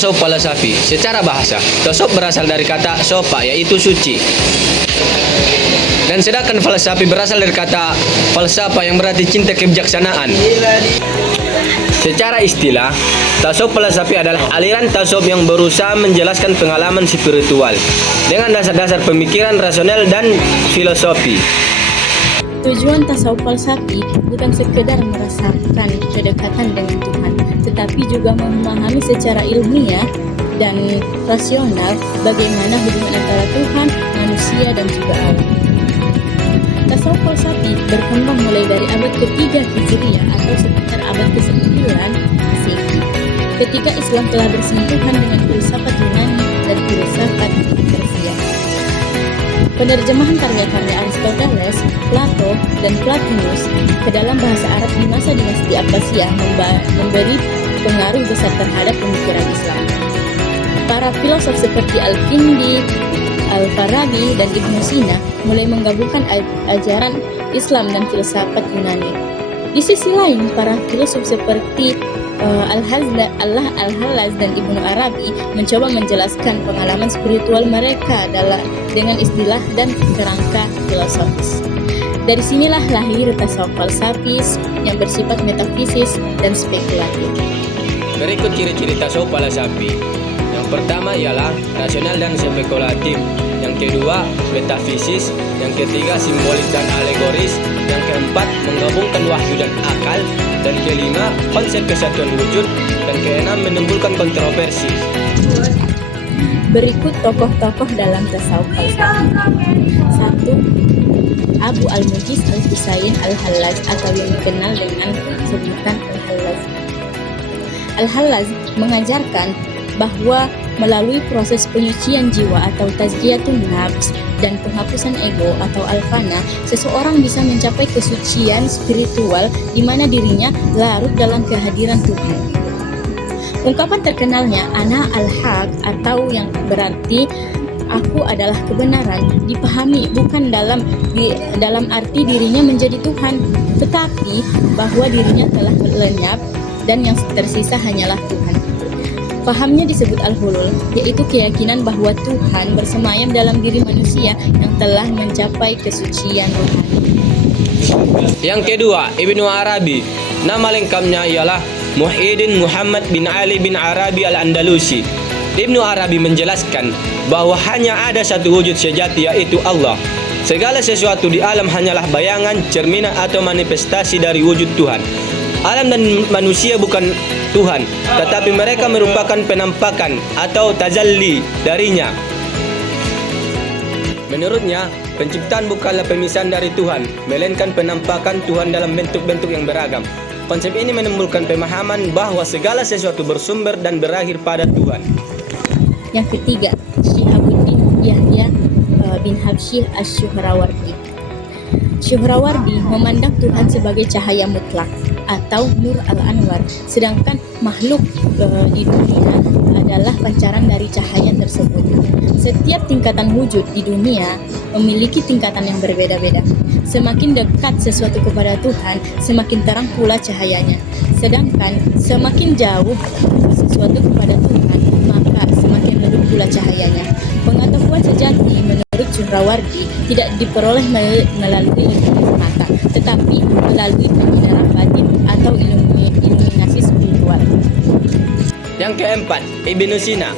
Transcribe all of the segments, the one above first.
tasawuf falsafi. Secara bahasa, tasawuf berasal dari kata sopa, yaitu suci. Dan sedangkan falsafi berasal dari kata falsafah yang berarti cinta kebijaksanaan. Secara istilah, tasawuf falsafi adalah aliran tasawuf yang berusaha menjelaskan pengalaman spiritual dengan dasar-dasar pemikiran rasional dan filosofi. Tujuan tasawuf falsafi bukan sekedar merasakan kedekatan dengan Tuhan, tetapi juga memahami secara ilmiah dan rasional bagaimana hubungan antara Tuhan, manusia, dan juga alam. Tasawuf falsafi berkembang mulai dari abad ke-3 Hijriah atau sekitar abad ke-9 Masehi, ketika Islam telah bersentuhan dengan filsafat Yunani dan filsafat Persia. Penerjemahan karya-karya Aristoteles, Plato, dan Plotinus ke dalam bahasa Arab di masa dinasti Abbasiyah memberi pengaruh besar terhadap pemikiran Islam. Para filosof seperti Al-Kindi, Al-Farabi, dan Ibnu Sina mulai menggabungkan ajaran Islam dan filsafat Yunani. Di sisi lain, para filosof seperti Al-Hallaj dan Ibnu Arabi mencoba menjelaskan pengalaman spiritual mereka dengan istilah dan kerangka filosofis. Dari sinilah lahir tasawuf falsafis yang bersifat metafisis dan spekulatif. Berikut ciri-ciri tasawuf falsafi. Yang pertama ialah rasional dan spekulatif. Yang kedua, metafisis. Yang ketiga, simbolis dan alegoris. Yang keempat, menggabungkan wahyu dan akal. Dan kelima, konsep kesatuan wujud. Dan keenam, menimbulkan kontroversi. Berikut tokoh-tokoh dalam tasawuf falsafi. 1. Abu al-Mujiz al-Husain al-Hallaj atau yang dikenal dengan sebutan Al-Hallaj. Al-Hallaj mengajarkan bahwa melalui proses penyucian jiwa atau tazkiyatun nafs dan penghapusan ego atau al-fana, seseorang bisa mencapai kesucian spiritual di mana dirinya larut dalam kehadiran Tuhan. Ungkapan terkenalnya ana al-haq atau yang berarti aku adalah kebenaran dipahami bukan dalam arti dirinya menjadi Tuhan, tetapi bahwa dirinya telah lenyap dan yang tersisa hanyalah Tuhan. Pahamnya disebut al-hulul, yaitu keyakinan bahwa Tuhan bersemayam dalam diri manusia yang telah mencapai kesucian rohani. Yang kedua, Ibnu Arabi. Nama lengkapnya ialah Muhyiddin Muhammad bin Ali bin Arabi al-Andalusi. Ibnu Arabi menjelaskan bahwa hanya ada satu wujud sejati, yaitu Allah. Segala sesuatu di alam hanyalah bayangan, cerminan atau manifestasi dari wujud Tuhan. Alam dan manusia bukan Tuhan, tetapi mereka merupakan penampakan atau tajalli darinya. Menurutnya, penciptaan bukanlah pemisahan dari Tuhan, melainkan penampakan Tuhan dalam bentuk-bentuk yang beragam. Konsep ini menimbulkan pemahaman bahwa segala sesuatu bersumber dan berakhir pada Tuhan. Yang ketiga, Syihabuddin Yahya bin Habsyih Asy-Syuhrawardi. Syuhrawardi memandang Tuhan sebagai cahaya mutlak atau Nur al-Anwar, sedangkan makhluk di dunia adalah pancaran dari cahaya tersebut. Setiap tingkatan wujud di dunia memiliki tingkatan yang berbeda-beda. Semakin dekat sesuatu kepada Tuhan, semakin terang pula cahayanya. Sedangkan semakin jauh sesuatu kepada Tuhan, maka semakin redup pula cahayanya. Pengetahuan sejati menurut Syuhrawardi tidak diperoleh melalui ilmu mata, tetapi melalui pendengaran batin atau iluminasi spiritual. Yang keempat, Ibnu Sina.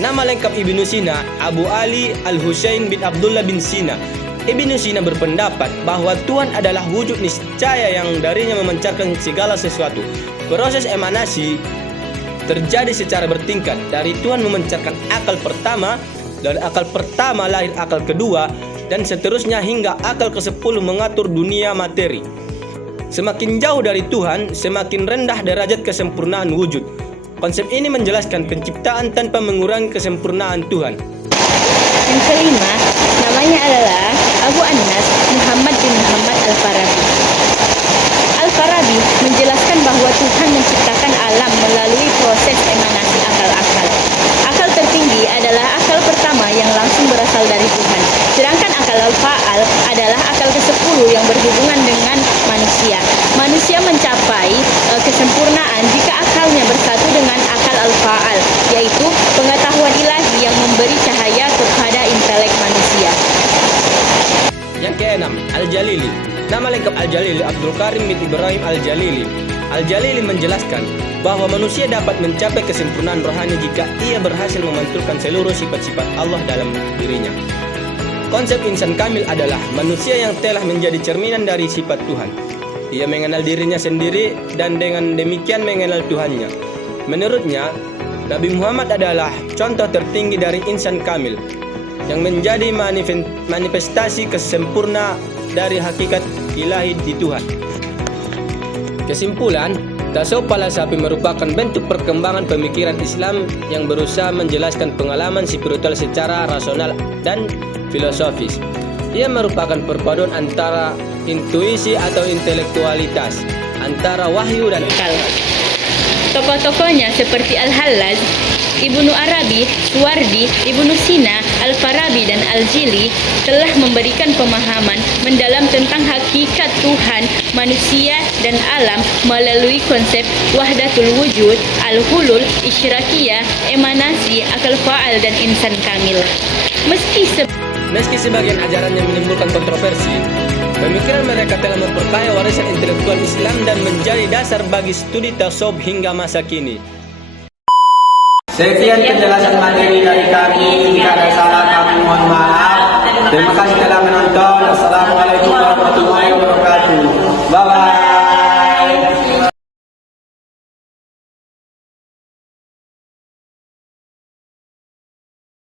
Nama lengkap Ibnu Sina, Abu Ali al-Husain bin Abdullah bin Sina. Ibnu Sina berpendapat bahwa Tuhan adalah wujud niscaya yang darinya memancarkan segala sesuatu. Proses emanasi terjadi secara bertingkat. Dari Tuhan memancarkan akal pertama, dari akal pertama lahir akal kedua, dan seterusnya hingga akal ke-10 mengatur dunia materi. Semakin jauh dari Tuhan, semakin rendah derajat kesempurnaan wujud. Konsep ini menjelaskan penciptaan tanpa mengurangi kesempurnaan Tuhan. Yang kelima, namanya adalah Abu Anas Muhammad bin Muhammad Al-Farabi. Al-Farabi menjelaskan bahwa Tuhan menciptakan alam melalui proses emanasi akal-akal. Akal tertinggi adalah akal pertama yang langsung berasal dari Tuhan. Sedangkan akal al-fa'al adalah akal ke-10 yang berhubungan dengan manusia. Manusia mencapai kesempurnaan jika akalnya bersatu dengan akal al-fa'al, yaitu Ibrahim Al-Jalili. Nama lengkap Al-Jalili Abdul Karim bin Ibrahim Al-Jalili. Al-Jalili menjelaskan bahwa manusia dapat mencapai kesempurnaan rohani jika ia berhasil memantulkan seluruh sifat-sifat Allah dalam dirinya. Konsep insan kamil adalah manusia yang telah menjadi cerminan dari sifat Tuhan. Ia mengenal dirinya sendiri dan dengan demikian mengenal Tuhannya. Menurutnya, Nabi Muhammad adalah contoh tertinggi dari insan kamil yang menjadi manifestasi kesempurna dari hakikat ilahi di Tuhan. Kesimpulan, tasawuf falsafi merupakan bentuk perkembangan pemikiran Islam yang berusaha menjelaskan pengalaman spiritual secara rasional dan filosofis. Ia merupakan perpaduan antara intuisi atau intelektualitas, antara wahyu dan akal. Tokoh-tokohnya seperti Al-Hallaj, Ibnu Arabi, Suwardi, Ibnu Sina, Al-Farabi, dan Al-Jili telah memberikan pemahaman mendalam tentang hakikat Tuhan, manusia, dan alam melalui konsep wahdatul wujud, al-hulul, isyrakiyah, emanasi, akal fa'al, dan insan kamil. Meski sebagian ajarannya menimbulkan kontroversi, pemikiran mereka telah memperkaya warisan intelektual Islam dan menjadi dasar bagi studi tasawuf hingga masa kini. Sekian penjelasan materi dari kami. Jika ada salah kami mohon maaf. Terima kasih telah menonton. Assalamualaikum warahmatullahi wabarakatuh.